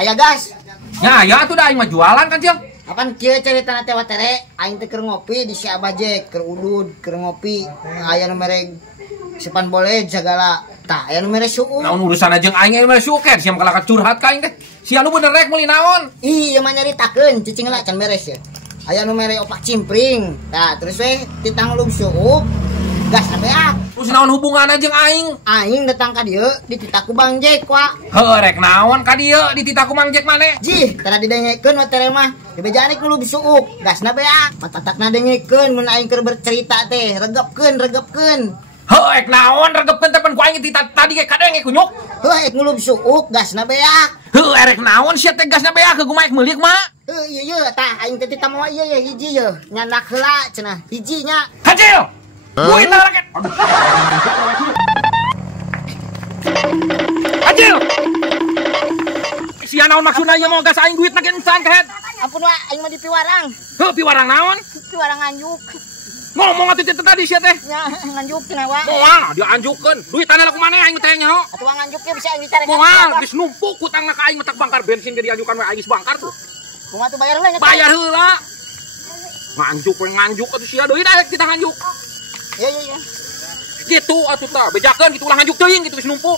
aya gas. Ya tuh dah aing mah jualan kan, Cil. Apan kieu caritana teh watere aing teh keur ngopi di si Abah Jack, keur udud, keur ngopi. Aya nu mere sepan boleh segala. Tah aya nu mere suuk. Naon urusan jeung aing aya mere suuk kan, siam kalaka curhat ka aing teh. Si anu bener rek meuli naon? Iya mah nyaritakeun cicing lah can beres ya. Aya nu mere opak cimpring. Tah terus we ditanglup suuk. Gas beak. Terus naon hubunganna jeung aing? Aing datang ka dieu dititah ku Bang Jack wa. Heuh rek naon ka dieu dititah ku Mang Jack maneh? Jih, tara didengekeun watere mah. Dibejaan ku lu suuk, gasna beak. Matatakna dengekeun mun aing keur bercerita teh, regepkeun. Heuh rek naon regepkeun teh pan ku aing dititah tadi ge kadenge ku nyuk. Heuh ek ngulup suuk, gasna beak. Heuh rek naon sia teh gasna beak ke kumaha meuli mah? Iya tah aing teh ditah moal ieu hiji ye. Nyandak heula cenah hijinya. Kacil. Duit lah raket. Kacil. Sia naon maksudna ieu mau gas aing duit na kencan kahet. Ampun wa aing mah di piwarang. Heuh piwarang naon? Piwarang nganjuk. Ngomong atuh teh tadi sia teh. Nya nganjuk cenah wa. Moal dia anjukeun. Duitana lah kumaneh aing teh nya ho. Atuh nganjuknya bisa aing dicarekan. Moal geus numpuk hutangna ka aing metak bangkar bensin ge diajukan we aing geus bangkar tuh. Kumaha tuh bayar heula nya. Bayar heula. Nganjuk atuh sia deui dah kita nganjuk. Iya. Gitu atuh tah, bejakeun kitu ulah nganjuk teuing kitu geus numpuk.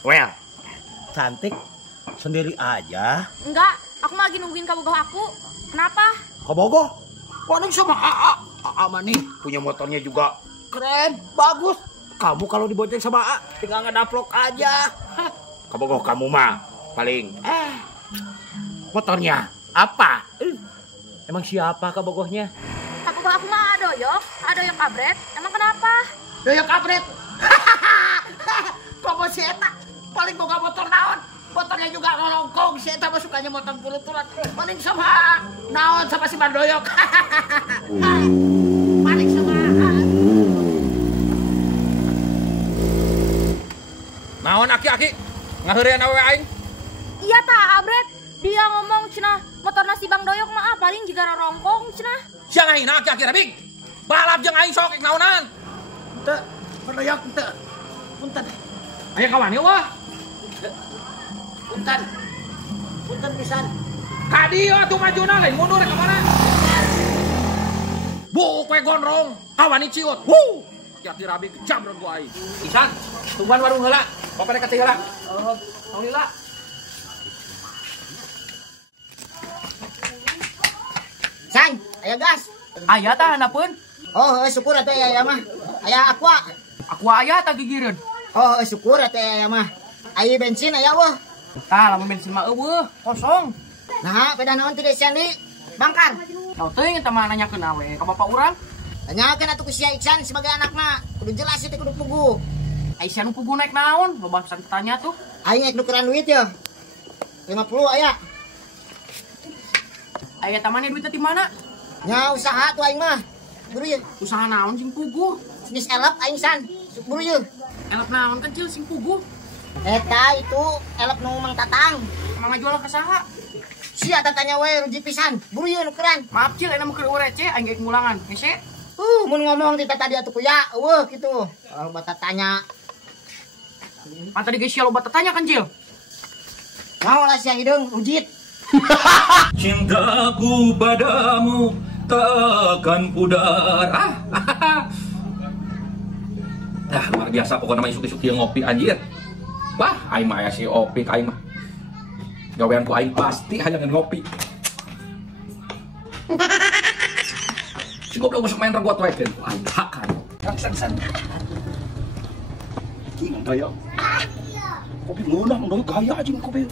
Well, cantik sendiri aja. Enggak, aku mah lagi nungguin kabogoh aku. Kenapa? Kabogoh? Paling sama AA. AA mah nih punya motornya juga keren, bagus. Kamu kalau dibonceng sama AA tinggal ngedaplok aja. Kabogoh kamu mah paling motornya apa? Emang siapa kabogohnya? Kabogoh aku mah adoyok kabret. Emang kenapa? Doyok kabret. Kok si eta paling boga motor naon? Motornya juga ngelongkong, si eta mah sukanya motor pulutulan. Paling sama naon sama si Mandoyok. Paling sama. Naon aki-aki? Ngaheureun awewe aing? Iya tah, abret. Dia ngomong cenah motor nasi Bang Doyok mah paling juga rongkong cenah. Sia ngahina aki-aki rabing. Balap jeung aing sok naonan. Teu, Mandoyok teu. Punten. Aya kawan ieu wah. Punten pisan. Ka dieu atuh majuna lain mundur ka mana? Buuk we gondrong, kawan ciut. Aki-aki rabing kejam ron ku aing. Pisan, tungguan warung heula. Pokoknya ka teh heula. Alhamdulillah. Sang, aya gas. Aya tah hanapeun. Oh, syukur atuh aya mah. Aya aqua. Aqua aya tah gigireun. Oh, syukur atuh aya mah. Aya bensin aya weh. Tah lamun bensin mah eueuh, kosong. Nah, peda naon teh Sandi? Bangkar. Tau teuing eta mah nanyakeun awe ka bapak urang. Tanyakeun atuh ku sia Iksan sebagai anakna. Kudu jelas teh kudu pugu. Aisyah nu pugu naik naon? Loba pisan tanya tuh. Aing ek nukeran duit ya. 50 aya. Aya tah maneh duitna di mana? Nya usaha tuh aing mah. Buru ye. Usaha naon sing pugu? Jenis elep aing san. Buru ye. Elep naon kecil sing pugu? Eta itu elep nu Mang Tatang. Emang ngajual ka saha? Sia tatanya we ruji pisan. Buru ye nukeran. Maaf cil, enak meukeun urece aing geus ngulangan. Hese? Mun ngomong di tadi atuh kuya, kitu. Kalau bata tanya. Pan tadi geus sia loba tanya kan cil? Mau lah sia hidung rujit. Cintaku padamu takkan pudar. Luar biasa pokoknya mah isuk-isuk dia ngopi anjir. Wah, aing mah aya si Opik aing mah. Gaweanku aing pasti hanya ngopi. Si goblok masuk main regot wae kan. Aing hakan. San. Ingat ayo. Kopi ngeunah ngeunah gaya aja kopi.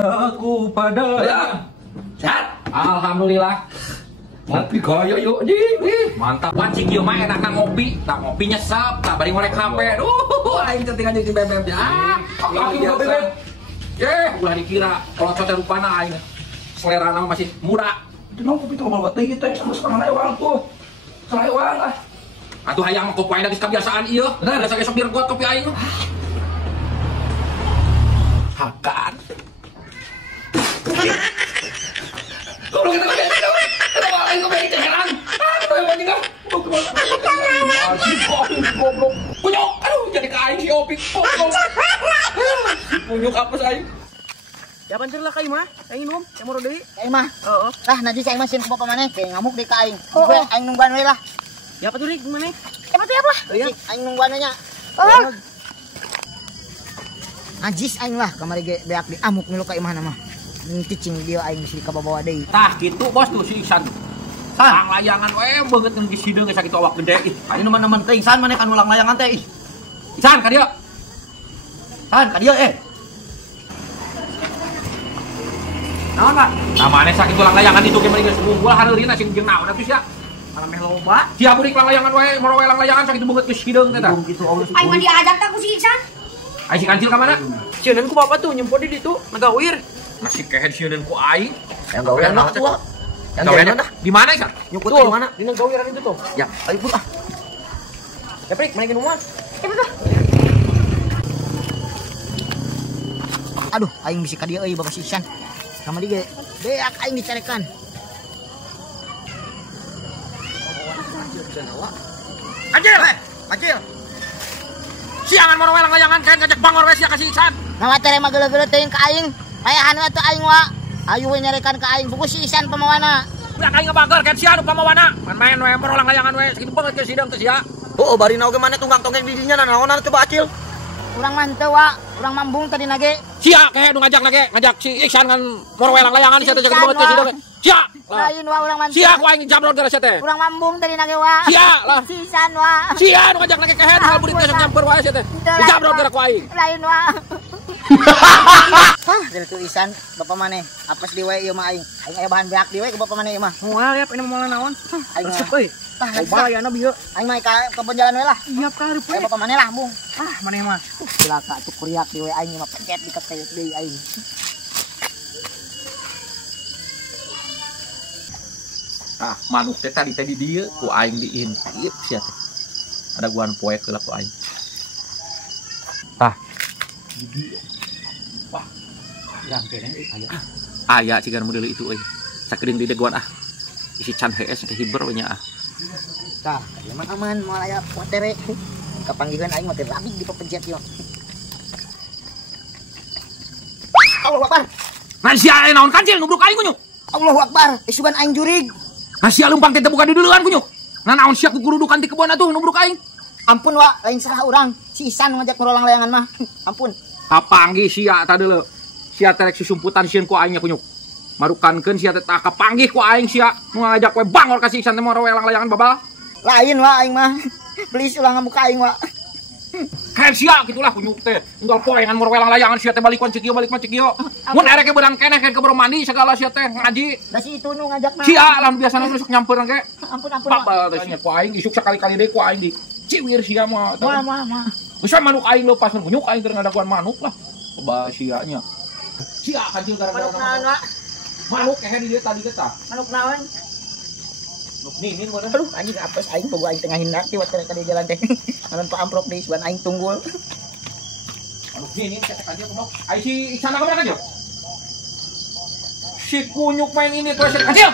Aku pada ya. Sehat. Alhamdulillah. Ngopi gaya yuk mantap. Wacik ieu mah enakna ngopi. Tak ngopi nyesep, tak bari ngorek HP. Aing centingan jeung si bebeb ya. Aki bebeb. Ulah dikira kalau cote rupana aing. Selera nama masih muda. Kenapa kopi teu mau teh teh sama setengah lewang tuh. Selewang ah. Atuh hayang kopi aing geus kebiasaan ieu. Bener, besok biar kuat kopi aing. Hakan. Goblok kita kabeh. Kita balain kabeh itu heran. Aduh yang penting kan. Goblok. Punyok. Aduh jadi kain si Opik. Punyok apa say? Ya pancir lah kayu mah. Aing minum, yang moro deui. Aing mah. Heeh. Lah najis aing mah sieun ku bapa maneh kayak ngamuk di ka aing. Gue aing nungguan we lah. Ya apa tuh nih gimana? Apa tuh ya, lah? Iya, aing nungguan nya. Najis aing lah kamari ge beak di amuk milu ka imahna mah. Cicing dia aing si ka bawa deui. Tah gitu bos tuh si Iksan. Sang layangan we beungeut ngeun gisideung geus sakitu awak gede ih. Aya nu mana-mana teh Iksan maneh kan ulang layangan teh ih. Iksan ka dieu. San ka dieu Naon Pak? Nah maneh sakitu ulang layangan itu ge meureun geus unggul hareureuna sing jeung naon atuh sia. Malam meh loba. Sia budik ulang layangan we, moro ulang layangan sakitu beungeut geus hideung teh tah. Aing mah diajak tak ku si Iksan. Ai si kancil ka mana? Cieun ku bapak tuh nyempot di ditu, ngagawir. Masih kehen sieun ku aing. Yang gawean mah tuh. Yang Gawean gawean di mana Iksan? nyukut di mana? Dina gawiran itu tuh. Ya, Ayo put ah. Ya prik, mana minuman? Aduh, aing bisi ka dieu euy Bapak Sisan. Kamari ge beak aing dicarekan. Kancil! Kancil! Siangan moro welang layangan kain ngajak bangor we sia ka si Iksan. Nama tere mah geuleuh-geuleuh teuing ka aing. Payahan we teh aing wa. Ayu we nyarekan ka aing buku si Isan pamawana. Udah kain ngebager kan sia nu pamawana. Main we moro ulang layangan we sakitu beungeut geus hideung teh sia. Oh, bari naoge maneh tunggang tongeng di dinya naonan coba acil. Urang mah henteu wa, urang mambung tadi nage. Sia kayak nu ngajak si Iksan kan moro welang layangan sia teh sakitu beungeut geus hideung. Sia. Lain wa urang mah. Sia ku aing jamrod gara sia teh. Urang mambung tadi nage wa. Sia lah. Si Isan wa. Sia nu ngajak lagi kehen hal budik teh sok nyamper wae sia teh. Dijamrod gara ku aing. Lain wa. Hah, dari tu Isan bapak maneh. Apes di we ieu mah aing. Aing aya bahan beak di we ke bapak maneh ieu mah. Moal ya, ini mau naon? Aing Resep mah. euy. Tah, Loba ya na bieu. aing mah ka penjalan we lah. Iya ka hareup Ayo bapak maneh lah, Bung. Ah, maneh mah. Cilaka tuh kuriak di we aing mah pencet di keteu deui aing. Ah, manuk teh tadi di dieu ku aing diintip sia teh. Ada guan poek heula ku aing. Tah. Di dieu. Wah. Yang kene aya. Aya cigan model itu euy. Sakedeung di guan ah. Isi can HS ke hiber we nya ah. Tah, emang aman moal aya potere. Kapanggihan aing mah teh rabi di pepencet yo. Allahu Akbar. Nah sia naon kancil nubruk aing kunyuk. Allahu Akbar. Isugan aing jurig. Nah sia leumpang teh buka di duluan kunyuk. Nah naon sia ku kurudukan ti kebon atuh nubruk aing. Ampun wa, lain salah urang. Si Isan ngajak merolang layangan mah. Ampun. Kapanggih sia tah deuleu. Sia teh rek susumputan sieun ku aing nya kunyuk. Marukankeun sia teh tah kapanggih ku aing sia nu ngajak we bangor ka si Iksan teh moro welang layangan babal. Lain wa aing mah. Please ulang muka aing wa. Keren sia gitulah kunyuk teh. Unggal poengan moro welang layangan sia teh balikuan ceuk ieu balik mah ceuk ieu. Mun erek beurang keneh keur keburu mandi segala sia teh ngaji. Da si itu nu ngajak mah. Sia lah biasana nu sok nyampeurna ge. Ampun ampun. Wa. Babal teh sia ku aing isuk sakali-kali deui ku aing di ciwir sia mah. Ma. Geus manuk aing leupas kunyuk aing keur ngadaguan manuk lah. Coba sia nya. Sia kancil gara-gara Manuk naon wa? manuk kayak di dia tadi kita. Manuk naon? Manuk ninin mana? Aduh anjing apes aing bogo aing tengah hindak ti watara di jalan teh. Anan pa amprok deui sugan aing tunggul. Manuk ninin cetek aja kumaha. Ai si Iksan ka mana aja? Si kunyuk main ini terus kecil.